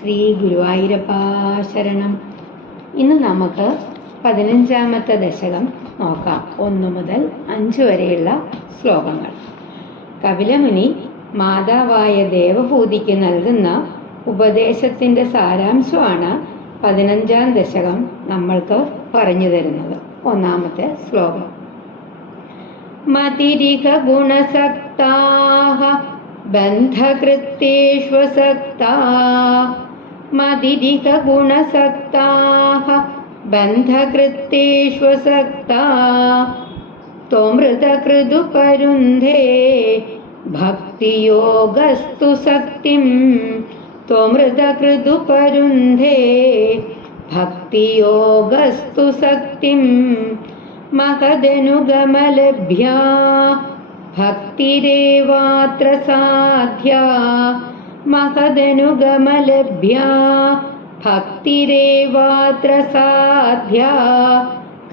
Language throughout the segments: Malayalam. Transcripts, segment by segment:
ശ്രീ ഗുരുവായൂരപ്പാ ശരണം. ഇന്ന് നമുക്ക് 15ാമത്തെ ദശകം നോക്കാം. 1 മുതൽ 5 വരെയുള്ള ശ്ലോകങ്ങൾ. കപിലമുനി മാതാവായ ദേവഹൂതിക്ക് നൽകുന്ന ഉപദേശത്തിൻ്റെ സാരാംശമാണ് 15ാം ദശകം നമ്മൾക്ക് പറഞ്ഞു തരുന്നത്. 1ാമത്തെ ശ്ലോകം. മതിരിക ഗുണസക്താഃ ബന്ധകൃത്യേഷ്വസക്താ മതിരിക ഗുണസക്താഃ ബന്ധകൃത്യേഷ്വസക്താ ത്വമൃതകൃതു പരുന്ധേ ഭക്തിയോഗസ്തു സക്തിം ത്വമൃതകൃതു പരുന്ധേ ഭക്തിയോഗസ്തു സക്തിം മഹദനുഗമലഭ്യാ ഭക്തിരേവാത്ര സാധ്യാ മഹദനുഗമലഭ്യാ ഭക്തിരേവാത്ര സാധ്യാ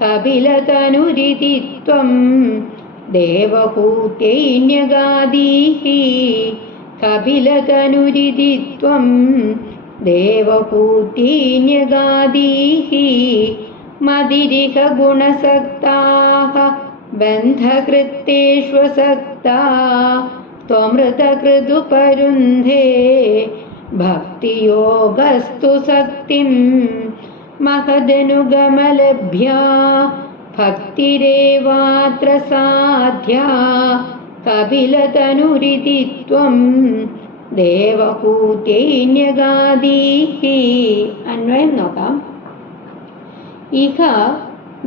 കപിലതനുരിതി ത്വം ദേവഹൂത്യൈന്യഗാദീഃ കപിലതനുരിതി ത്വം ദേവഹൂത്യൈന്യഗാദീഃ മതിരിക ഗുണസക്താഃ ബന്ധകൃത്യേഷ്വസക്താ ത്വമൃതകൃതു പരുന്ധേ ഭക്തിയോഗസ്തു സക്തിം മഹദനുഗമലഭ്യാ ഭക്തിരേവാത്ര സാധ്യാ കപിലതനുരിതി ത്വം ദേവഹൂത്യൈന്യഗാദീഃ. അന്വയം നോക്കാം. ഇഹ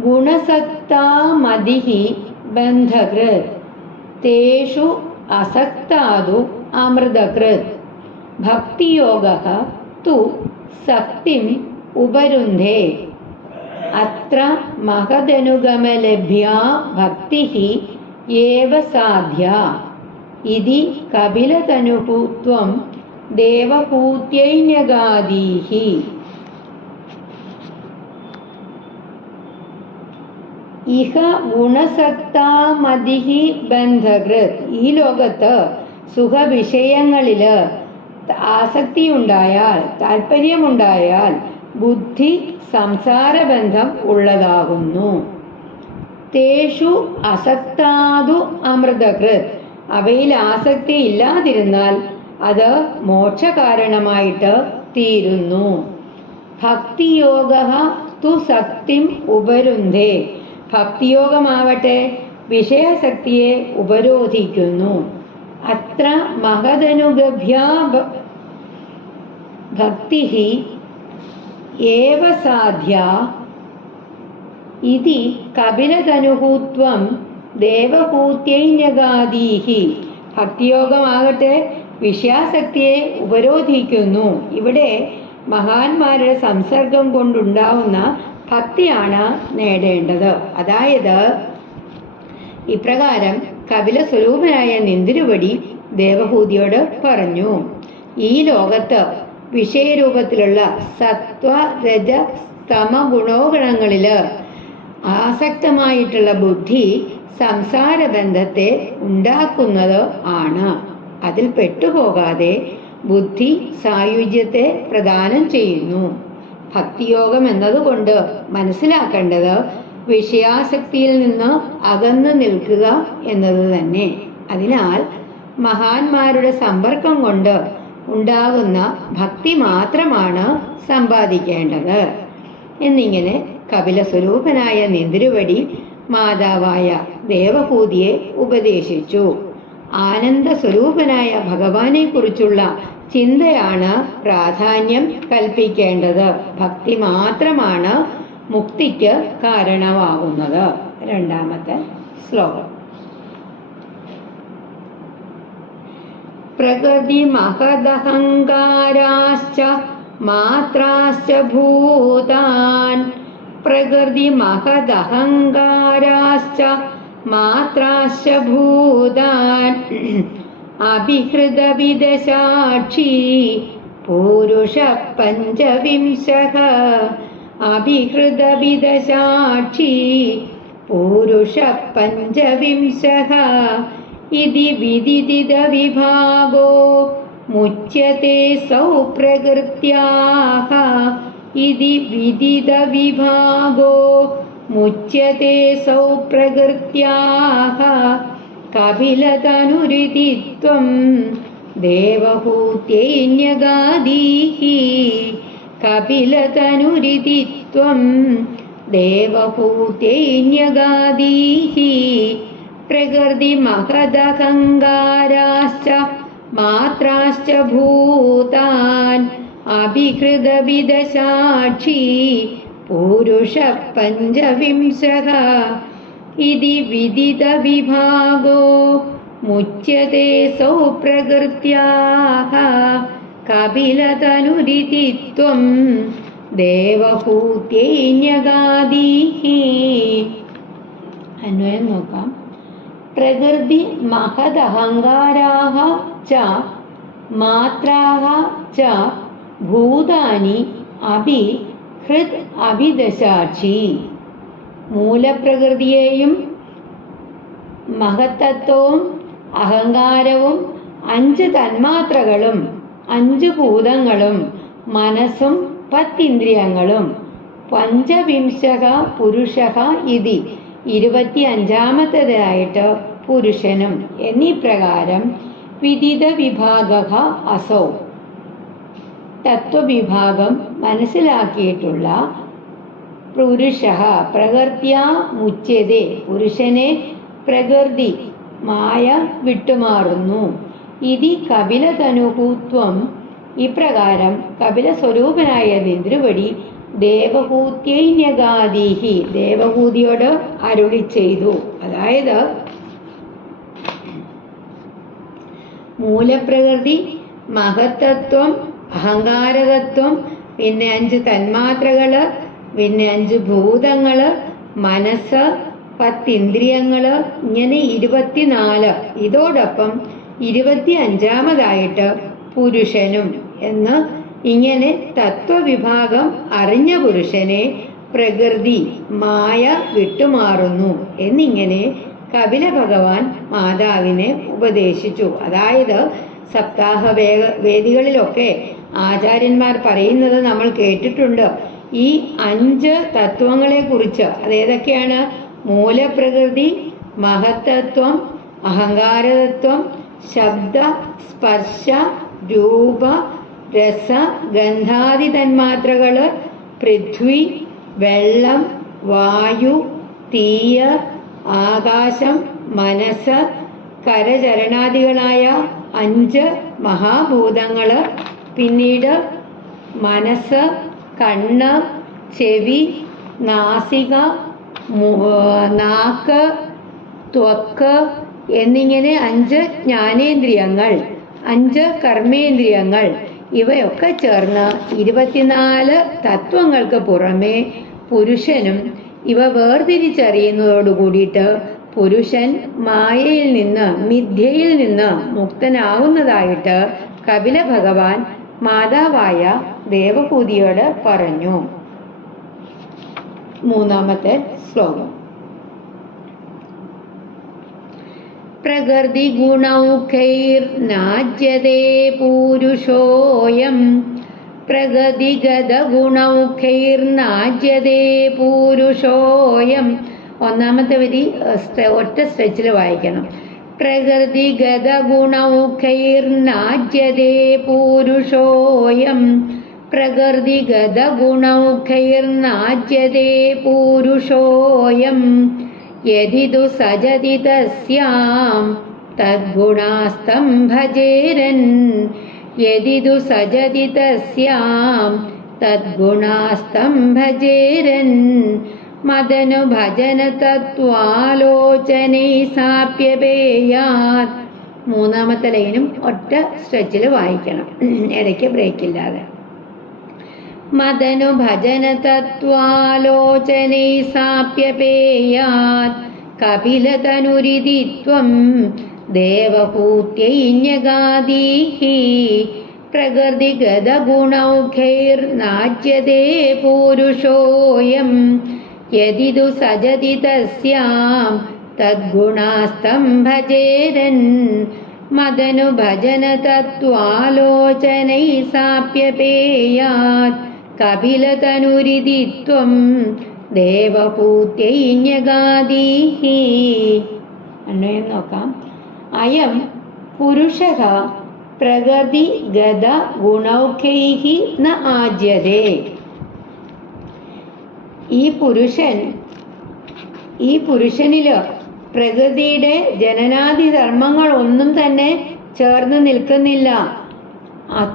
ഗുണസക്താ മതിഃ ബന്ധകൃത് തേഷു അസക്താദു അമൃതകൃത് ഭക്തിയോഗഃ തു സക്തിം ഉപരുന്ധേ അത്ര മഹദനുഗമലഭ്യാ ഭക്തിഃ ഏവ സാധ്യാ ഇതി കപിലതനുഃ ത്വം ദേവഹൂത്യൈന്യഗാദീഃ. ഇഹ ഗുണസക്താ മതിഃ ബന്ധകൃത്. ഈ ലോകത്ത് സുഖവിഷയങ്ങളിൽ ആസക്തിയുണ്ടായാൽ, താല്പര്യമുണ്ടായാൽ ബുദ്ധി സംസാരബന്ധം ഉള്ളതാകുന്നു. തേഷു അസക്താദു അമൃതകൃത്. അവയിൽ ആസക്തി ഇല്ലാതിരുന്നാൽ അത് മോക്ഷകാരണമായിട്ട് തീരുന്നു. ഭക്തിയോഗഃ തു സക്തിം ഉപരുന്ധേ. ഭക്തിയോഗമാവട്ടെ വിഷയാസക്തിയെ ഉപരോധിക്കുന്നു. അത്ര മഹദനുഗഭ്യാ ഭക്തിഃ ഏവ സാധ്യാ ഇതി കപിലതനുഃ ത്വം ദേവഹൂത്യൈന്യഗാദീഃ. ഭക്തിയോഗമാകട്ടെ വിഷയാസക്തിയെ ഉപരോധിക്കുന്നു. ഇവിടെ മഹാന്മാരുടെ സംസർഗം കൊണ്ടുണ്ടാവുന്ന ഭക്തിയാണ് നേടേണ്ടത്. അതായത് ഇപ്രകാരം കപില സ്വരൂപനായ നിന്തിരുവടി ദേവഹൂതിയോട് പറഞ്ഞു, ഈ ലോകത്ത് വിഷയരൂപത്തിലുള്ള സത്വ രജ സ്തമ ഗുണോഗണങ്ങളിൽ ആസക്തമായിട്ടുള്ള ബുദ്ധി സംസാരബന്ധത്തെ ഉണ്ടാക്കുന്നത് ആണ്. അതിൽ പെട്ടുപോകാതെ ബുദ്ധി സായുജ്യത്തെ പ്രദാനം ചെയ്യുന്നു. ഭക്തിയോഗം എന്നതുകൊണ്ട് മനസ്സിലാക്കേണ്ടത് വിഷയാസക്തിയിൽ നിന്ന് അകന്നു നിൽക്കുക എന്നത് തന്നെ. അതിനാൽ മഹാന്മാരുടെ സമ്പർക്കം കൊണ്ട് ഉണ്ടാകുന്ന ഭക്തി മാത്രമാണ് സമ്പാദിക്കേണ്ടത് എന്നിങ്ങനെ കപില സ്വരൂപനായ നിന്തിരുവടി മാതാവായ ദേവഹൂതിയെ ഉപദേശിച്ചു. ആനന്ദ സ്വരൂപനായ ഭഗവാനെ കുറിച്ചുള്ള ചിന്തയാണ് പ്രാധാന്യം കൽപ്പിക്കേണ്ടത്. ഭക്തി മാത്രമാണ് മുക്തിക്ക് കാരണമാകുന്നത്. 2ാമത്തെ ശ്ലോകം. പ്രകൃതി മഹദഹങ്കാരാശ്ച മാത്രാശ്ച ഭൂതാൻ പ്രകൃതി മഹദഹങ്കാരാശ്ച മാത്രാശ്ച ഭൂതാൻ അഭിഹൃതവിദശാക്ഷി പൂരുഷ പഞ്ചവിംശഃ അഭിഹൃതവിദശാക്ഷി പൂരുഷ പഞ്ചവിംശഃ ഇതി വിദിദിത വിഭാഗോ മുച്യത്തെ സൗ പ്രകൃത്യാഃ ഇതി വിദിതവിഭാഗോ മുച്യത്തെ സൗ പ്രകൃത്യാഃ കപിലതനുരിതിത്വം ദേവഹൂത്യൈന്യഗാദീഃ കപിലതനുരിതിത്വം ദേവഹൂത്യൈന്യഗാദീഃ പ്രകൃതി മഹദഹങ്കാരാശ്ച മാത്രാശ്ച ഭൂതാൻ അഭിഹൃതവിദശാക്ഷി പൂരുഷ പഞ്ചവിംശഃ ഇതി വിദിതവിഭാഗോ മുച്യത്തെ സൗ പ്രകൃത്യാഃ കപിലതനുരിതിത്വം ദേവഹൂത്യൈന്യഗാദീഃ. അന്വയം നോക്കാം. പ്രകൃതി മഹദഹങ്കാരാഃ ച മാത്രാഃ ച ഭൂതാനി അഭി ഹൃത് അഭിദശാക്ഷി. മൂലപ്രകൃതിയെയും മഹത്തത്വവും അഹങ്കാരവും 5 തന്മാത്രകളും 5 ഭൂതങ്ങളും മനസ്സും 10 ഇന്ദ്രിയങ്ങളും പഞ്ചവിംശഃ പുരുഷഃ ഇതി 25-ാമത്തേതായിട്ട് പുരുഷനും എന്നീ പ്രകാരം വിദിത വിഭാഗഃ അസൗ തത്വവിഭാഗം മനസ്സിലാക്കിയിട്ടുള്ള പുരുഷഃ പ്രകൃത്യാ മുച്യതേ പുരുഷനെ പ്രകൃതി മായ വിട്ടുമാറുന്നു. ഇതി കപിലതനുഹൂത്വം ഇപ്രകാരം കപില സ്വരൂപനായ ഇന്ദ്രുവടി ദേവഹൂത്യൈന്യഗാദീഹി ദേവഹൂതിയോട് അരുളി ചെയ്തു. അതായത് മൂലപ്രകൃതി മഹത്തത്വം അഹങ്കാരതത്വം പിന്നെ 5 തന്മാത്രകള് പിന്നെ 5 ഭൂതങ്ങള് മനസ്സ് 10 ഇന്ദ്രിയങ്ങള് ഇങ്ങനെ 24 ഇതോടൊപ്പം 25-ാമതായിട്ട് പുരുഷനും എന്ന് ഇങ്ങനെ തത്വവിഭാഗം അറിഞ്ഞ പുരുഷനെ പ്രകൃതി മായ വിട്ടുമാറുന്നു എന്നിങ്ങനെ കപില ഭഗവാൻ മാതാവിനെ ഉപദേശിച്ചു. അതായത് സപ്താഹ വേദികളിലൊക്കെ ആചാര്യന്മാർ പറയുന്നത് നമ്മൾ കേട്ടിട്ടുണ്ട്. ഈ 5 തത്വങ്ങളെ കുറിച്ച് അതേതൊക്കെയാണ്? മൂലപ്രകൃതി, മഹത്തത്വം, അഹങ്കാരതത്വം, ശബ്ദ സ്പർശ രൂപ രസ ഗന്ധാദി തന്മാത്രകള്, പൃഥ്വി, വെള്ളം, വായു, തീയ്, ആകാശം, മനസ്സ്, കരചരണാദികളായ 5 മഹാഭൂതങ്ങള്, പിന്നീട് മനസ്സ്, കണ്ണ്, ചെവി, നാസിക, നാക്ക്, ത്വക്ക് എന്നിങ്ങനെ 5 ജ്ഞാനേന്ദ്രിയങ്ങൾ, 5 കർമ്മേന്ദ്രിയങ്ങൾ ഇവയൊക്കെ ചേർന്ന് 24 തത്വങ്ങൾക്ക് പുറമെ പുരുഷനും ഇവ വേർതിരിച്ചറിയുന്നതോടു കൂടിയിട്ട് പുരുഷൻ മായയിൽ നിന്ന് മിഥ്യയിൽ നിന്ന് മുക്തനാവുന്നതായിട്ട് കപില ഭഗവാൻ മാതാവായ ദേവഹൂതിയോട് പറഞ്ഞു. 3-ാമത്തെ ശ്ലോകം. പ്രകൃതി ഗുണൗഖൈർനാജ്യതേ പൂരുഷോയം പ്രഗതിഗത ഗുണൗഖൈർനാജ്യതേ പൂരുഷോയം. 1-ാമത്തെ വരി ഒറ്റ സ്ട്രെച്ചിൽ വായിക്കണം. പ്രകൃതിഗത ഗുണൗഖൈർനാജ്യതേ പൂരുഷോയം പ്രകൃതിഗത ഗുണൗഖൈർനാജ്യതേ പൂരുഷോയം യദിതു സജതി തസ്യാം തദ്ഗുണാസ്തം ഭജേരൻ യദിതു സജതി തസ്യാം തദ്ഗുണാസ്തം ഭജേരൻ മദനു ഭജന തത്വാലോചനൈ സാപ്യപേയാത്. 3-ാമത്തെ ലൈനും ഒറ്റ സ്ട്രെച്ചിൽ വായിക്കണം, ഇടയ്ക്ക് ബ്രേക്കില്ലാതെ. മദനു ഭജന തത്വാലോചനൈ സാപ്യപേയാത് കപിലതനുരിതിത്വം ദേവഹൂത്യൈന്യഗാദീഹി പ്രകൃതിഗത ഗുണൗഖൈർനാജ്യതേ പൂരുഷോയം യദിതു സജതി തസ്യാം തദ്ഗുണാസ്തം ഭജേരൻ മദനു ഭജന തത്വാലോചനൈ സാപ്യപേയാത് കപിലതനുരിതിത്വം ദേവഭൂത്യൈന്യഗാദീഹി. അന്വയം നോക്കാം. അയം പുരുഷഃ പ്രകൃതി ഗത ഗുണൗഖൈഃ ന ആജ്യതേ. ഈ പുരുഷനില് പ്രകൃതിയുടെ ജനനാദി ധർമ്മങ്ങൾ ഒന്നും തന്നെ ചേർന്ന് നിൽക്കുന്നില്ല.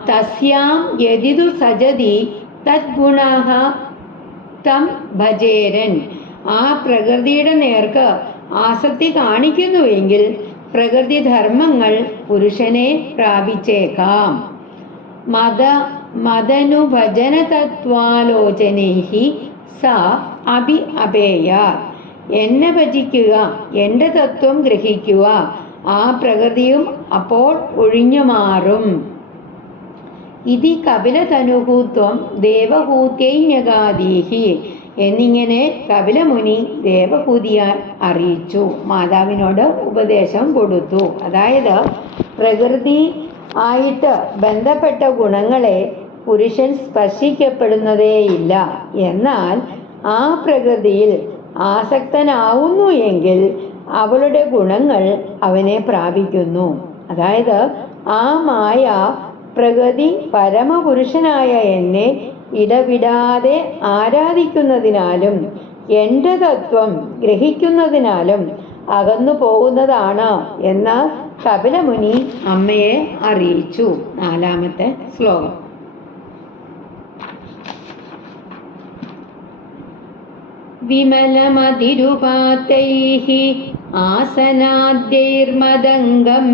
തസ്യാം യദിതു സജതി തദ്ഗുണഃ തം ഭജേരൻ. ആ പ്രകൃതിയുടെ നേർക്ക് ആസക്തി കാണിക്കുന്നുവെങ്കിൽ പ്രകൃതി ധർമ്മങ്ങൾ പുരുഷനെ പ്രാപിച്ചേക്കാം. മദനുഭജന തത്വാലോചനൈഹി സ അഭി അപേയാത്. എന്നെ ഭജിക്കുക, എൻ്റെ തത്വം ഗ്രഹിക്കുക, ആ പ്രകൃതിയും അപ്പോൾ ഒഴിഞ്ഞു മാറും. ഇതി കപിലതനുഹൂത്വം ദേവഹൂത്യൈന്യഗാദീഹി. എന്നിങ്ങനെ കപിലമുനി ദേവഹൂതിയാൽ അറിയിച്ചു, മാതാവിനോട് ഉപദേശം കൊടുത്തു. അതായത് പ്രകൃതി ആയിട്ട് ബന്ധപ്പെട്ട ഗുണങ്ങളെ പുരുഷൻ സ്പർശിക്കപ്പെടുന്നതേയില്ല. എന്നാൽ ആ പ്രകൃതിയിൽ ആസക്തനാവുന്നു എങ്കിൽ അവളുടെ ഗുണങ്ങൾ അവനെ പ്രാപിക്കുന്നു. അതായത് ആ മായ പ്രകൃതി പരമപുരുഷനായ എന്നെ ഇടവിടാതെ ആരാധിക്കുന്നതിനാലും എൻ്റെ തത്വം ഗ്രഹിക്കുന്നതിനാലും അകന്നു പോകുന്നതാണ് എന്ന് കപിലമുനി അമ്മയെ അറിയിച്ചു. 4-ാമത്തെ ശ്ലോകം. വിമലമതിരുപാതൈഃ ആസനാദ്യൈർമദംഗം.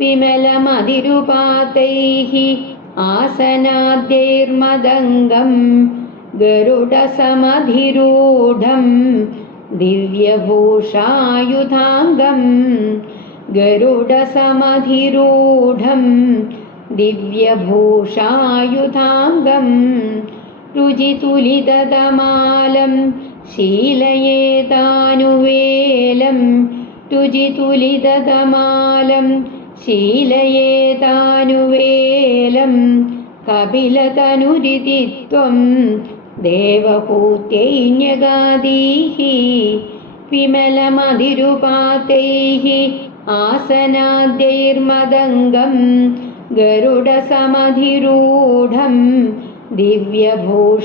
വിമലമതിരുപാതൈഃ ആസനാദ്യൈർമദംഗം ഗരുഡസമധിരൂഢം ദിവ്യഭൂഷായുധാംഗം. ഗരുഡസമധിരൂഢം ദിവ്യഭൂഷായുധാംഗം രുചിതുലിതമാലം ശീലയേതാനുവേലം. രുചിതുലിതമാലം ശീലയേതാനുവേലം കപിലതനുരിതിത്വം ദേവഹൂത്യൈന്യഗാദീഹി. വിമലമതിരുപാതൈഃ ആസനാദ്യൈർമദംഗം ഗരുഡസമധിരൂഢം ദിവ്യഭൂഷായുധാംഗം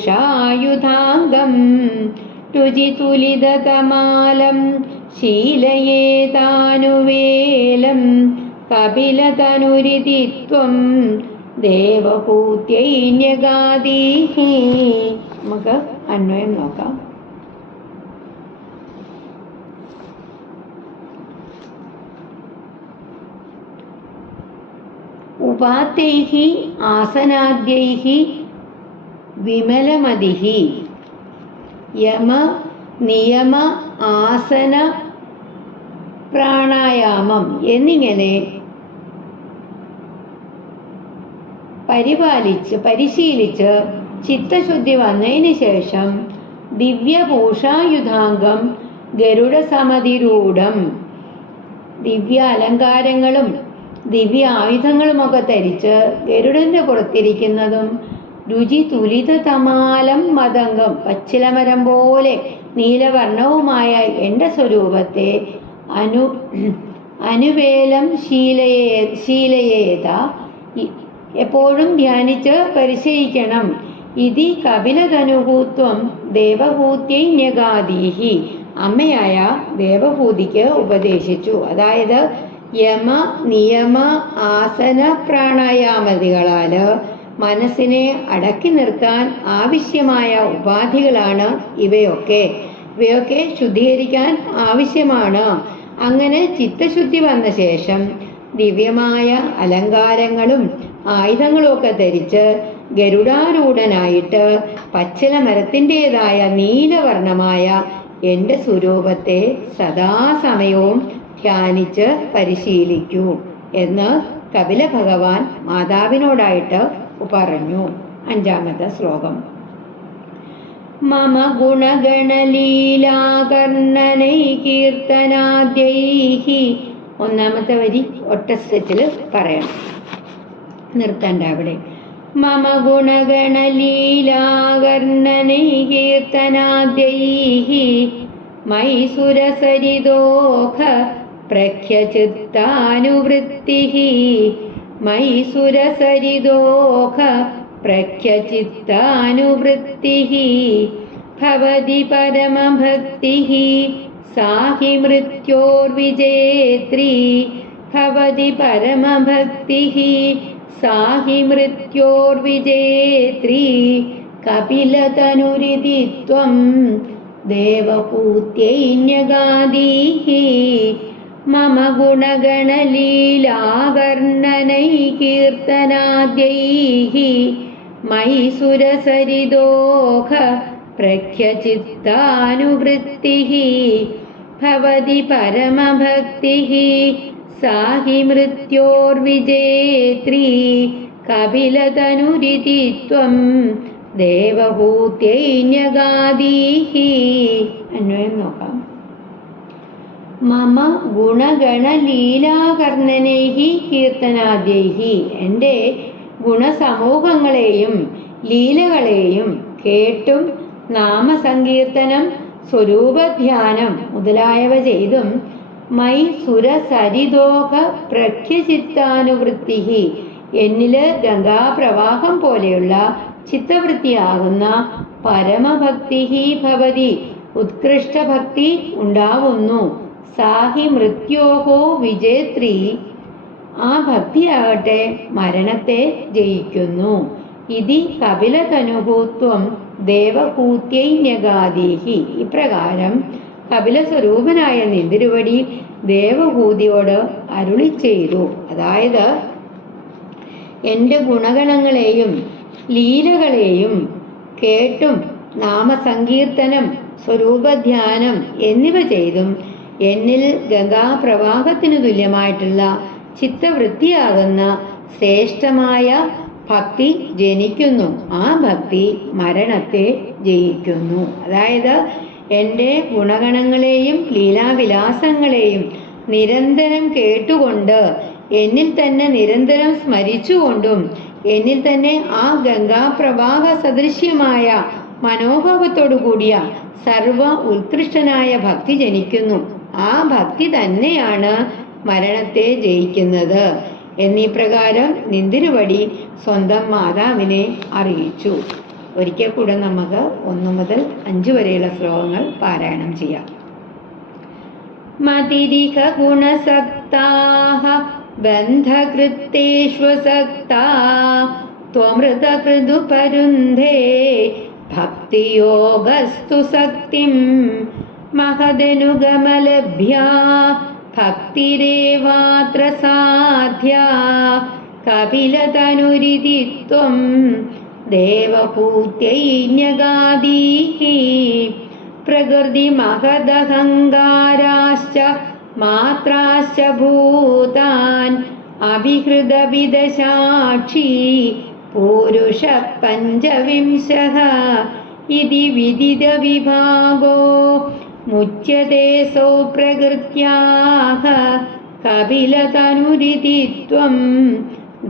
രുചിതുലിതമാലം ശീലയേതാനുവേലം കപിലതനുരിതിത്വം ദേവഹൂത്യൈന്യഗാദീഹി. നമുക്ക് അന്വയം നോക്കാം. ഉപാതൈഃ ആസനാദ്യൈഃ വിമലമതിഃ. യമ നിയമ ആസന പ്രാണായാമം എന്നിങ്ങനെ പരിശീലിച്ച് ചിത്തശുദ്ധി വന്നതിന് ശേഷം ദിവ്യഭൂഷായുധാംഗം ഗരുഡസമധിരൂഢം. ദിവ്യ അലങ്കാരങ്ങളും ദിവ്യ ആയുധങ്ങളുമൊക്കെ ധരിച്ച് ഗരുഡന്റെ പുറത്തിരിക്കുന്നതും രുചി തുലിതമാലം മദംഗം പച്ചിലമരം പോലെ നീലവർണവുമായ എൻ്റെ സ്വരൂപത്തെ അനുവേലം ശീലയേത എപ്പോഴും ധ്യാനിച്ച് പരിശയിക്കണം. ഇതി കപിലതനുഹൂത്വം ദേവഹൂത്യൈന്യഗാദീഹി. അമ്മയായ ദേവഹൂതിക്ക് ഉപദേശിച്ചു. അതായത് യമ നിയമ ആസന പ്രാണായാമതികളാല് മനസ്സിനെ അടക്കി നിർത്താൻ ആവശ്യമായ ഉപാധികളാണ് ഇവയൊക്കെ ശുദ്ധീകരിക്കാൻ ആവശ്യമാണ്. അങ്ങനെ ചിത്തശുദ്ധി വന്ന ശേഷം ദിവ്യമായ അലങ്കാരങ്ങളും ആയുധങ്ങളും ഒക്കെ ധരിച്ച് ഗരുഡാരൂഢനായിട്ട് പച്ചില മരത്തിൻ്റെതായ നീലവർണമായ എൻ്റെ സ്വരൂപത്തെ സദാസമയവും ധ്യാനിച്ച് പരിശീലിക്കൂ എന്ന് കപില ഭഗവാൻ മാതാവിനോടായിട്ട് പറഞ്ഞു. 5-ാമത്തെ ശ്ലോകം. മമ ഗുണഗണലീലാകർണനൈ കീർത്തനാദ്യൈഃ ഒന്നാമത്തെ വരി ഒറ്റ സ്ട്രെച്ചിൽ പറയണം, നിർത്തണ്ട അവിടെ. മമ ഗുണഗണലീലാകർണനൈ കീർത്തനാദ്യൈഃ മൈസുരസരിദോഘ പ്രഖ്യചിത്താനുവൃത്തിഃ മൈസുരസരിദോഘ പ്രഖ്യചിത്താനുവൃത്തിഃ ഭവതി പരമഭക്തിഃ സാഹി മൃത്യോർവിജേത്രി ഭവതി പരമഭക്തിഃ സാഹി മൃത്യോർവിജേത്രി കപിലതനുരിതി ത്വം ദേവഹൂത്യൈന്യഗാദീഃ മമ ഗുണഗണലീലാകർണനൈ കീർത്തനാദ്യൈഃ മൈസുരസരിദോഘ പ്രഖ്യചിത്താനുവൃത്തിഃ ഭവതി പരമഭക്തിഃ സാഹി മൃത്യോർവിജേത്രി കപിലതനുരിതി ത്വം ദേവഹൂത്യൈന്യഗാദീഃ. അന്വയം നോക്കാം. മമ ഗുണഗണലീലാകർണനൈഃ കീർത്തനാദ്യൈഃ, എൻ്റെ ഗുണസമൂഹങ്ങളെയും ലീലകളെയും കേട്ടും നാമസങ്കീർത്തനം സ്വരൂപധ്യാനം മുതലായവ ചെയ്തും മൈ സുരസരിദോഘ പ്രഖ്യചിത്താനുവൃത്തിഃ, എന്നില് ഗംഗാപ്രവാഹം പോലെയുള്ള ചിത്തവൃത്തിയാകുന്ന പരമഭക്തിഃ ഭവതി, ഉത്കൃഷ്ടഭക്തി ഉണ്ടാവുന്നു. സാഹി മൃത്യോഹോ വിജേത്രി, ആ ഭക്തിയാകട്ടെ മരണത്തെ ജയിക്കുന്നു. ഇതി കപിലതനുഃ ത്വം ദേവഹൂത്യൈന്യഗാദീഃ, ഇപ്രകാരം കപിലസ്വരൂപനായ നിന്തിരുവടി ദേവഹൂതിയോട് അരുളി ചെയ്തു. അതായത് എൻ്റെ ഗുണഗണങ്ങളെയും ലീലകളെയും കേട്ടും നാമസങ്കീർത്തനം സ്വരൂപധ്യാനം എന്നിവ ചെയ്തും എന്നിൽ ഗംഗാപ്രവാഹത്തിനു തുല്യമായിട്ടുള്ള ചിത്തവൃത്തിയാകുന്ന ശ്രേഷ്ഠമായ ഭക്തി ജനിക്കുന്നു. ആ ഭക്തി മരണത്തെ ജയിക്കുന്നു. അതായത് എൻ്റെ ഗുണഗണങ്ങളെയും ലീലാവിലാസങ്ങളെയും നിരന്തരം കേട്ടുകൊണ്ട് എന്നിൽ തന്നെ നിരന്തരം സ്മരിച്ചുകൊണ്ടും എന്നിൽ തന്നെ ആ ഗംഗാപ്രവാഹ സദൃശ്യമായ മനോഭാവത്തോടു കൂടിയ സർവ ഉത്കൃഷ്ടനായ ഭക്തി ജനിക്കുന്നു. ആ ഭക്തി തന്നെയാണ് മരണത്തെ ജയിക്കുന്നത് എന്നീ പ്രകാരം നിന്തിരുവടി സ്വന്തം മാതാവിനെ അറിയിച്ചു. ഒരിക്കൽ കൂടെ നമുക്ക് 1 മുതൽ 5 വരെയുള്ള ശ്ലോകങ്ങൾ പാരായണം ചെയ്യാം. മതിരിക ഗുണസക്താഃ ബന്ധകൃത്തേഷ്വസക്താ ത്വമൃതകൃതു പരുന്ധേ ഭക്തിയോഗസ്തു സക്തിം മഹദനുഗമലഭ്യാ ഭക്തിരേവാത്ര സാധ്യാ കപിലതനുരിതി ത്വം ദേവഹൂത്യൈന്യഗാദീഃ പ്രകൃതി മഹദഹങ്കാരാശ്ച മാത്രാശ്ച ഭൂതാൻ അഭിഹൃതവിദശാക്ഷി പൂരുഷ പഞ്ചവിംശഃ ഇതി വിദിത വിഭാഗോ മുച്യത്തെ സോ പ്രകൃത്യാഃ കപിലതനുരിതി ത്വം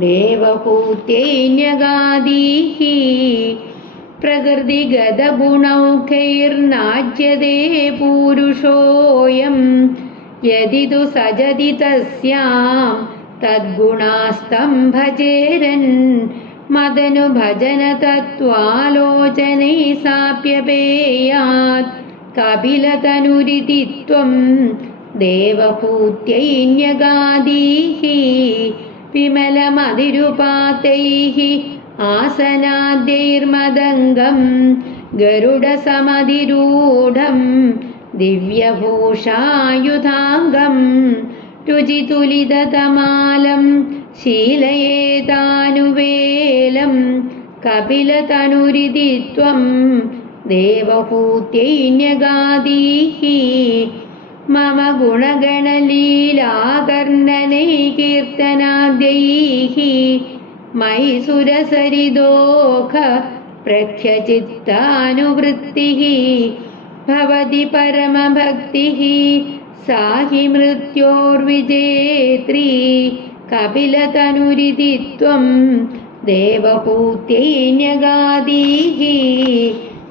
ദേവഹൂത്യൈന്യഗാദീഃ പ്രകൃതിഗതഗുണൗഖൈർനാജ്യതേ പൂരുഷോയം യദിതു സജതി തസ്യാം തദ്ഗുണാസ്തം ഭജേരൻ മദനു ഭജന തത്വാലോചനൈ സാപ്യപേയാത് കപിലതനുരിതി ത്വം ദേവഹൂത്യൈന്യഗാദീഃ വിമലമതിരുപാതൈഃ ആസനാദ്യൈർമദംഗം ഗരുഡസമതിരൂഢം ദിവ്യഭൂഷായുധാംഗം രുചിതുലിതതമാലം ശീലയേതാനുവേലം കപിലതനുരിതി ത്വം ദേവഹൂത്യൈന്യഗാദീഃ മമ ഗുണഗണലീലാകർണനൈ കീർത്തനാദ്യൈഃ മൈസുരസരിദോഘ പ്രഖ്യചിത്താനുവൃത്തിഃ ഭവതി പരമഭക്തിഃ സാഹി മൃത്യോർവിജേത്രീ കപിലതനുരിതി ത്വം ദേവഭൂത്യൈ ന്യഗാദീഃ.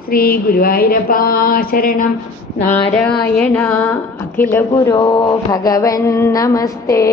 ശ്രീ ഗുരുവായൂരപ്പാ ശരണം. നാരായണ അഖില ഗുരോ ഭഗവൻ നമസ്തേ.